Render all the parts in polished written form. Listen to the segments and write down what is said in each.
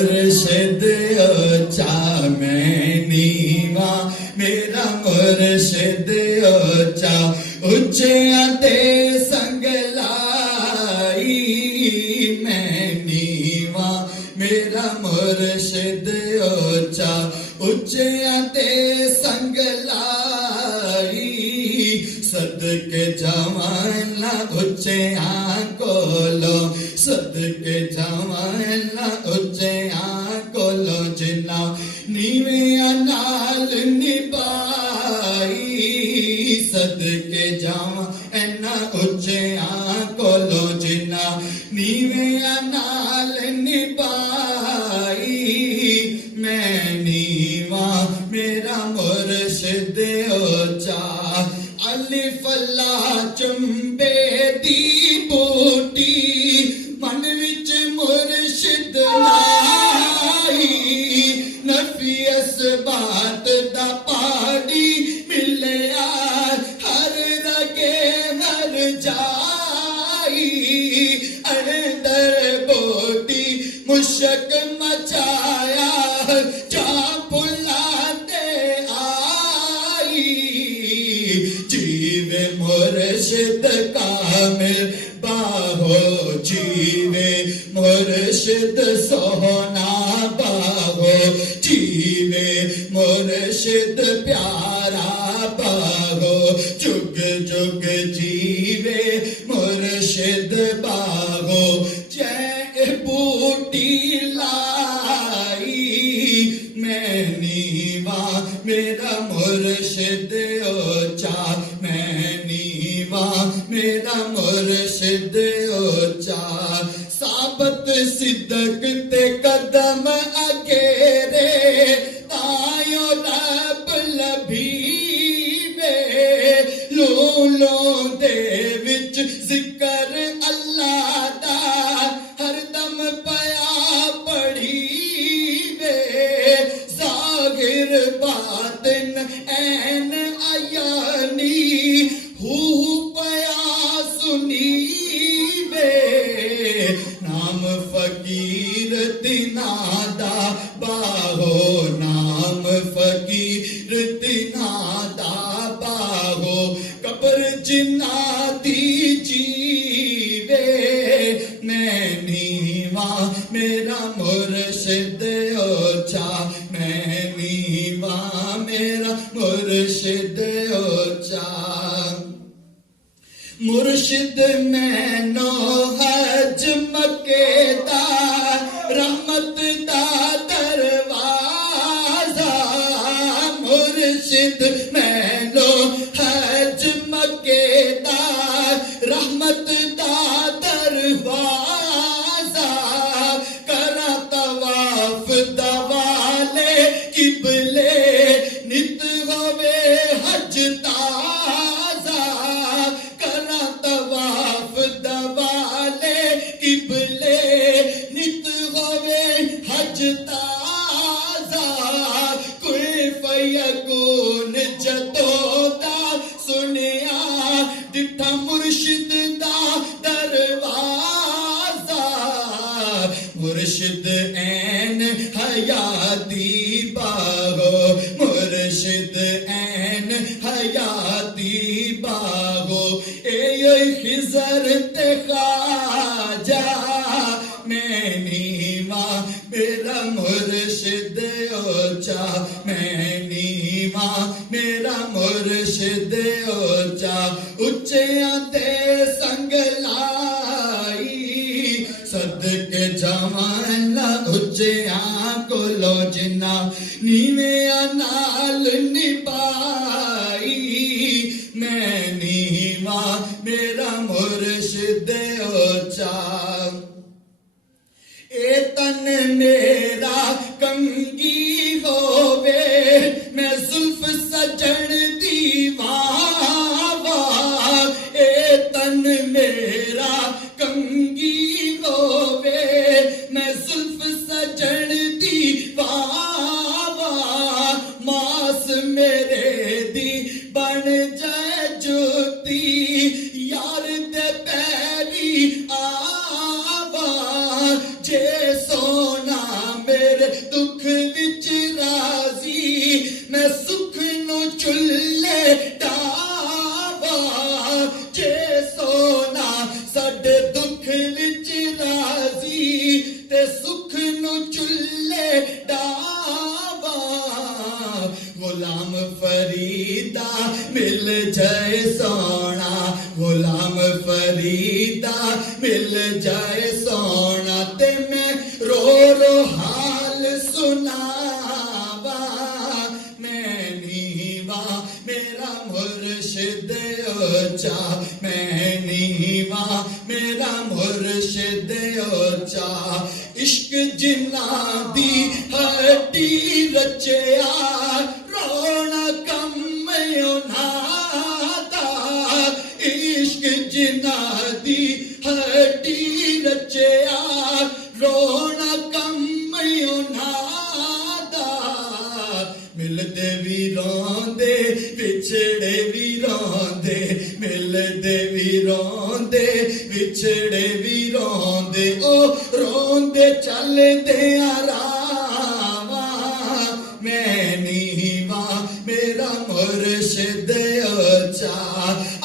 مرشد اونچا میں نیواں میرا مرشد اونچا اچیاں تے سنگ لائی میں نیواں میرا مرشد اونچا اچیاں تے سنگ لائی صدقے جوانا اچیاں کولو صدقے جوانا اچیاں کولو جنا نیویاں نال نبھائی صدقے جوانا اچیاں کولو جنا نیویاں نال نبھائی میں نیواں میرا مرشد اونچا الف لا چمبے دی بوٹی من وچ مرشد لائی نفی اسبات دا پاڑی ملیا ہر رگے ہر جائی اندر بوٹی مشک مچایا جا پلا دے آئی جیوے مرشد کامل باہو جیوے مرشد سونا باہو جیوے مرشد پیارا باہو جگ جگ جیوے مرشد باہو جے بوٹی لائی میں نیواں میرا مرشد اونچا میں نیواں میرا مرشد اونچا ثابت صدق تے قدم اگیرے تائیو رب لبھیوے لولوں دے وچ ذکر اللہ دا ہر دم پیا پڑھیوے ظاہر باطن این آیانی ہو پیا سنیوے نام فقیر تنا دا باہو نام فقیر تنا دا باہو قبر جنا دی جیوے میں نیواں میرا مرشد اونچا میں نیواں میرا مرشد اونچا مرشد مینو حج مکے دا رحمت دا دروازہ مرشد مینو حج مکے دا رحمت دا دروازہ کرا طواف دوالے قبلے نت ہوے حج تازہ کرا طواف دوالے قبلے نت ہوے حج تازہ کوئی فیکون جدو دا سنیا ڈٹھا مرشد دا دروازہ مرشد این حیاتی باہو مرشد این حیاتی باہو اے خضر تے خواجہ میں نیواں میرا مرشد اونچا میں نیواں میرا مرشد اونچا اچیاں تے سنگ لائی صدقے جوانا اچیاں کولو جنا نیویاں نال نبھائی میں نیواں میرا مرشد اونچا اے تن میرا کنگی ہووے میں زلف سجن دیواں اے تن میرا کنگی ہووے میں زلف سجن دیواں ماس میرے دی بن جائے جوتی یار دے پیری آوا جے سونا میں मेरे दुख विच राजी मैं सुख नु चुल्ले डावा जे सोना साडे दुख विच राजी ते सुख नु चुल्ले डावा गुलाम फरीदा मिल जाए सोना गुलाम फरीदा मिल जाए सोना ते मैं रो रो हाल सुनावा मैं नीवा मेरा मुर्शिद ऊंचा मैं नीवा मेरा मुर्शिद ऊंचा इश्क जिन्ना दी हड्डी रचया रोना कम उन्हां इश्क जिन्ना दी हड्डी रचया रोना कम उन्हां मिलदे भी रोंदे विछड़े भी रोंदे मिलदे भी रोंदे विछड़े भी रोंदे ओ रोंदे चलदे आरावा मैं नीवा मेरा मुर्शिद ऊंचा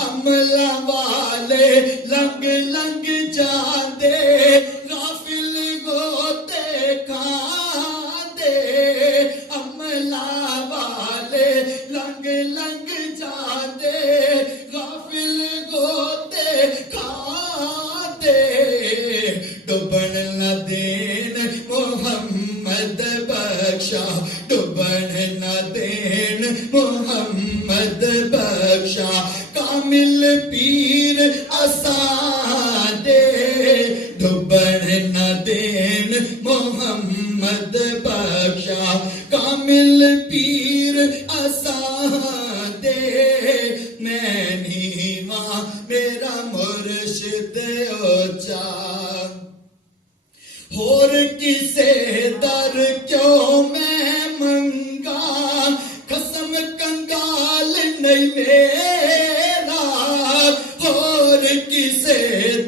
अमला वाले लंग लंग जांदे गाफिल गोते खांदे अमला वाले लंग लंग जांदे गाफिल गोते खांदे डुबन न देन मोहम्मद बख्शा डुबन न देन मोहम्मद बख्शा कामिल पीर असादे डुबन न देन मोहम्मद बख्शा कामिल पीर असादे मैं नीवा मेरा मुर्शिद ऊंचा होर किसे दर क्यों मैं मंगा कसम कंगाल नहीं मेरा होर किसे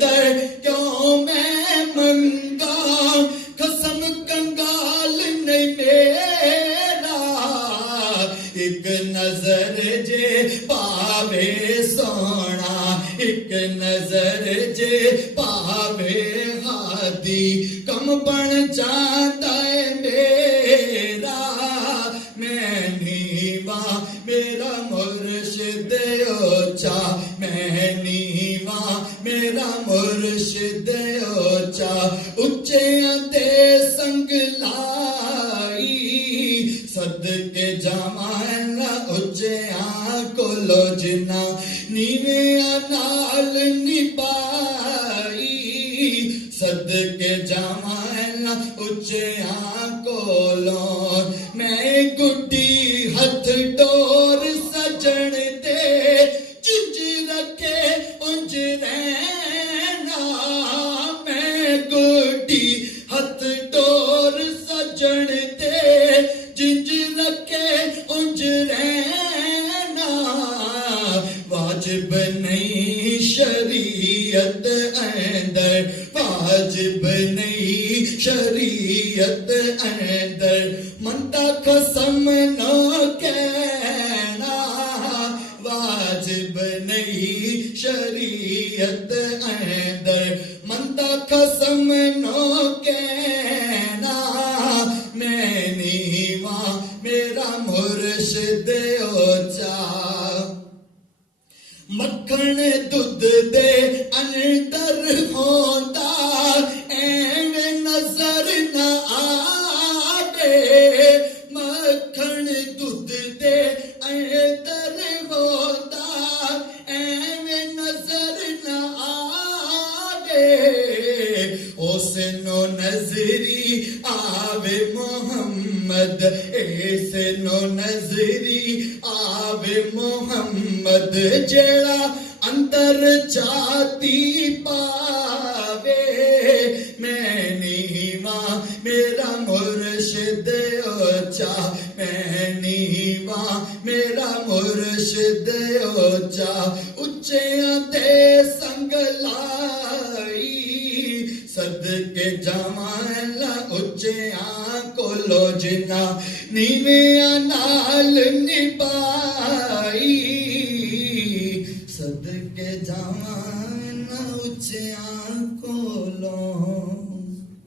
दर क्यों मैं मंगा कसम कंगाल नहीं मेरा एक नजर जे पावे सोना एक नजर जे पावे हादी कम बन जाता है मेरा मैं नीवा मेरा मुर्शिद ऊंचा मैं नीवा मेरा मुर्शिद ऊंचा उच्चियां ते संग लाई सदके जावां उच्चियां कोलो जिन्ना नीवियां नाल निभाई सदके जावां उच्चियां कोलो मैं गुड्डी हथ डोर सजन दे जिंज रखे उंज रहना मैं गुड्डी हथ डोर सजन दे जिंज रखे उंज रहना वाजिब नहीं शरीयत अंदर वाजिब नहीं शरीयत अंदर मनता कसम न कहना वाजिब नहीं शरीयत अंदर मनता कसम न कहना मैं नीवा मेरा मुर्शिद ऊंचा मक्खन दुध दे अंदर होंदा एवें नजर न आवे मक्खन दुध दे अंदर होंदा एवें नजर न आवे ओसनो नजरी आवे मोहम्मद ऐसनो नजरी आवे मोहम्मद जेड़ा अंतर जाती पावे मैं नीवा मेरा मुर्शिद ऊंचा मैं नीवा मेरा मुर्शिद ऊंचा उच्चियां ते संग लाई सदके जावां उच्चियां ਕੋਲੋ ਜਿਨਾ ਨੀਵਿਆਂ ਨਾਲ ਨਿਭਾਈ ਸਦਕੇ ਜਾਵਾਂ ਨਾ ਉੱਚਿਆਂ ਕੋਲੋਂ